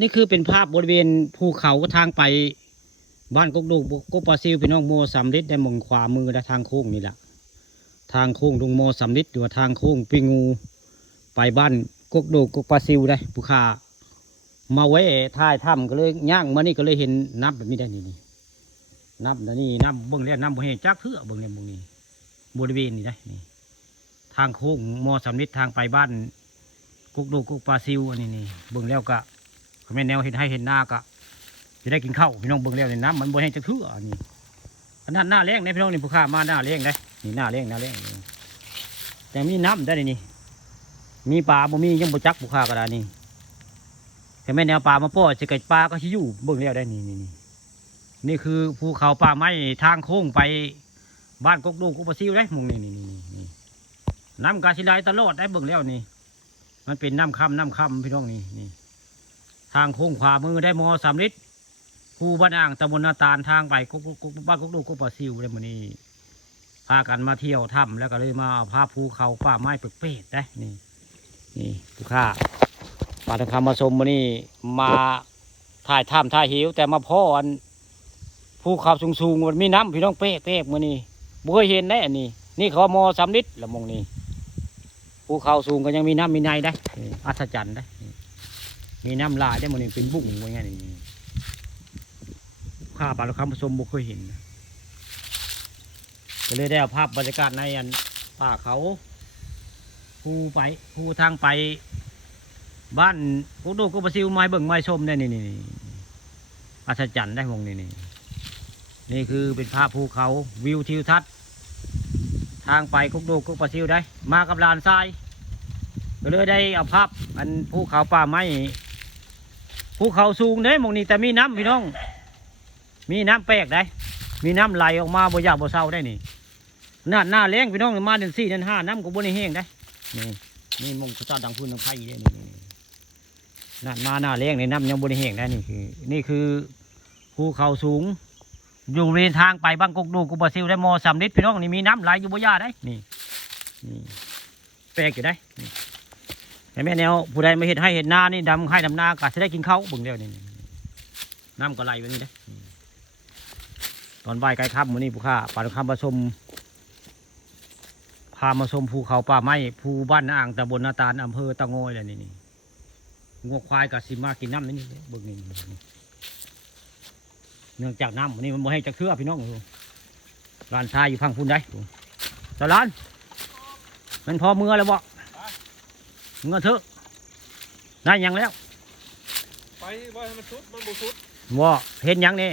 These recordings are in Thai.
นี่คือเป็นภาพบริเวณภูเขาก็ทางไปบ้านกกดูกกปลาซิวพี่น้องโมสำลิดได้มองขวามือและทางโค้งนี่แหละทางโค้งดุงโมสำลิดหรือว่าทางโค้งปิงูไปบ้านกกดูกกปลาซิวได้ผู้ขามาไว้ท้ายถ้ำก็เลยย่างมานี่ก็เลยเห็นน้ำแบบนี้ได้นี่น้ำนี่น้ำเบื้องแรกน้ำบ่เห็นจักเพื่อเบื้องแรกบุงนี้บริเวณนี่ได้นี่ทางโค้งโมสำลิดทางไปบ้านกกดูกกปลาซิวอันนี้นี่เบื้องแล้วก็แม่แนวเห็นให้เห็นหน้ากะจะได้กินข้าวพี่น้องเบิ่งแล้วในน้ำมันบ่ให้จะเถื่อนี่ขนาดหน้าแรงในพี่น้องนี่ผู้ข้ามาหน้าแรงได้นี่หน้าแรงแต่มีน้ำได้นี่มีปลาบ่มียังบ่จักผู้ข้าก็ได้นี่แต่แม่แนวปลามาป้อจะเกิดปลาก็ชิอยู่เบิ่งแล้วได้นี่คือภูเขาป่าไม้ทางโค้งไปบ้านกกดูกกปลาซิวได้มุงนี่น้ำกาศิลาตลอดได้เบิ่งแล้วนี่มันเป็นน้ำค่ำพี่น้องนี่ทางโค้งขวามือได้มอสามลิตรภูบ้านอ่างตำบลนาตาลทางไปบ้านกกดูกกปลาซิวได้มื้อนี้พากันมาเที่ยวถ้ำแล้วก็เลยมาเอาภาพภูเขาป่าไม้เปรกๆได้นี่ผู้ข้ามาทำคำมาชมมื้อนี้มาถ่ายถ้ำถ่ายหิวแต่มาพ่ออันภูเขาสูงๆมันมีน้ำพี่น้องเป๊ะมื้อนี้บ่เคยเห็นได้อันนี้นี่เขามอสามลิตรละมงนี้ภูเขาสูงก็ยังมีน้ำมีในได้อัศจรรย์ได้มีน้ำลายได้หมดนี่เป็นบุ้งไว้ไงนี่ข้าปลาลูกค้าผสมบุกเคยเห็นก็เลยได้เอาภาพบรรยากาศในอันป่าเขาภูทางไปบ้านกกดูกกปลาซิวไม้เบิ่งไม้ชมได้นี่อัศจรรย์ได้มงนี่คือเป็นภาพภูเขาวิวทิวทัศน์ทางไปกกดูกกปลาซิวได้มากับลานทรายก็เลยได้เอาภาพอันภูเขาป่าไม้ภูเขาสูงเด้มองนี่แต่มีน้ำพี่น้องมีน้ำแปลกได้มีน้ำไหลออกมาบ่ยากบ่เศร้าได้นี่หน้าแรงพี่น้องมาเดือน4 เดือน 5น้ำก็บ่ได้แห้งได้นี่มงกุฎดังพูนดังไผ่ได้นี่มาหน้าแรงในน้ำยังบ่ได้แห้งได้นี่คือภูเขาสูงอยู่ในทางไปบ้านกกดูกกปลาซิวได้มอสามลิตรพี่น้องนี่มีน้ำไหลอยู่บ่ยากได้นี่แปลกอยู่ได้แม่แนวผู้ใดมาเห็ดให้เห็ดนานี่ดำให้ดำนาก็จะได้กินข้าวบึงเดียวนี่น้ำก็ไหลไปนี่ได้ตอนบ่ายใกล้ค่ำวันนี้ผู้ข้าป่าลูกค้าผสมพามาชมภูเขาป่าไม้ภูบ้านอ่างตำบลนาตาลอำเภอตะโงยอะไรนี่งัวควายกับสิมากินน้ำนี่บึงนี่เนื่องจากน้ำวันนี้มันบ่ให้จะเคลือพี่น้องร้านชายอยู่พังพูนได้ตลาดมันพอมือแล้วบ่เงินเถอะได้ยังแล้วไปว่ามันสุดมันบุสุดว่าเห็นยังนี่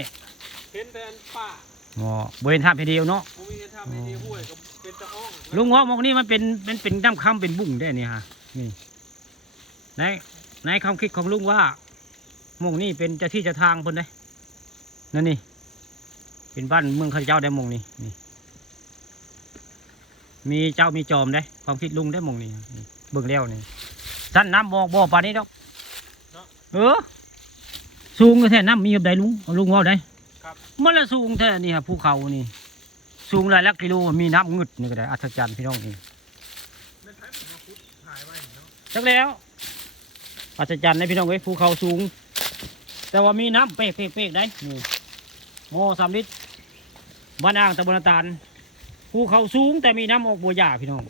เห็นแต่ป่าบริเวณท่าเพเดียวเนาะบุมีเห็นท่าเพเดียวห้วยก็เป็นตะอ้องลุงมองนี่มันเป็นน้ำคำเป็นบุ้งได้นี่ฮะนี่ในความคิดของลุงว่ามองนี่เป็นเจ้าที่เจ้าทางคนได้นั่นนี่เป็นบ้านเมืองข้าเจ้าได้มองนี่มีเจ้ามีจอมได้ความคิดลุงได้มองนี่เบิ่งแล้วนี่สั้นน้ำบ่อปลานี้ดอกสูงแท้น้ำมีแบบใดลุงว่าได้มันละสูงแท้นี่ครับภูเขานี่สูงหลายลักกิโลมีน้ำงึดนี่ก็ได้อัศจรรย์พี่น้องนี่จักแล้วอัศจรรย์ในพี่น้องเว้ยภูเขาสูงแต่ว่ามีน้ำเป๊กได้นี่โมสามลิตรบ้านอ่างตำบลนาตาลภูเขาสูงแต่มีน้ำออกบัวหญ้าพี่น้อง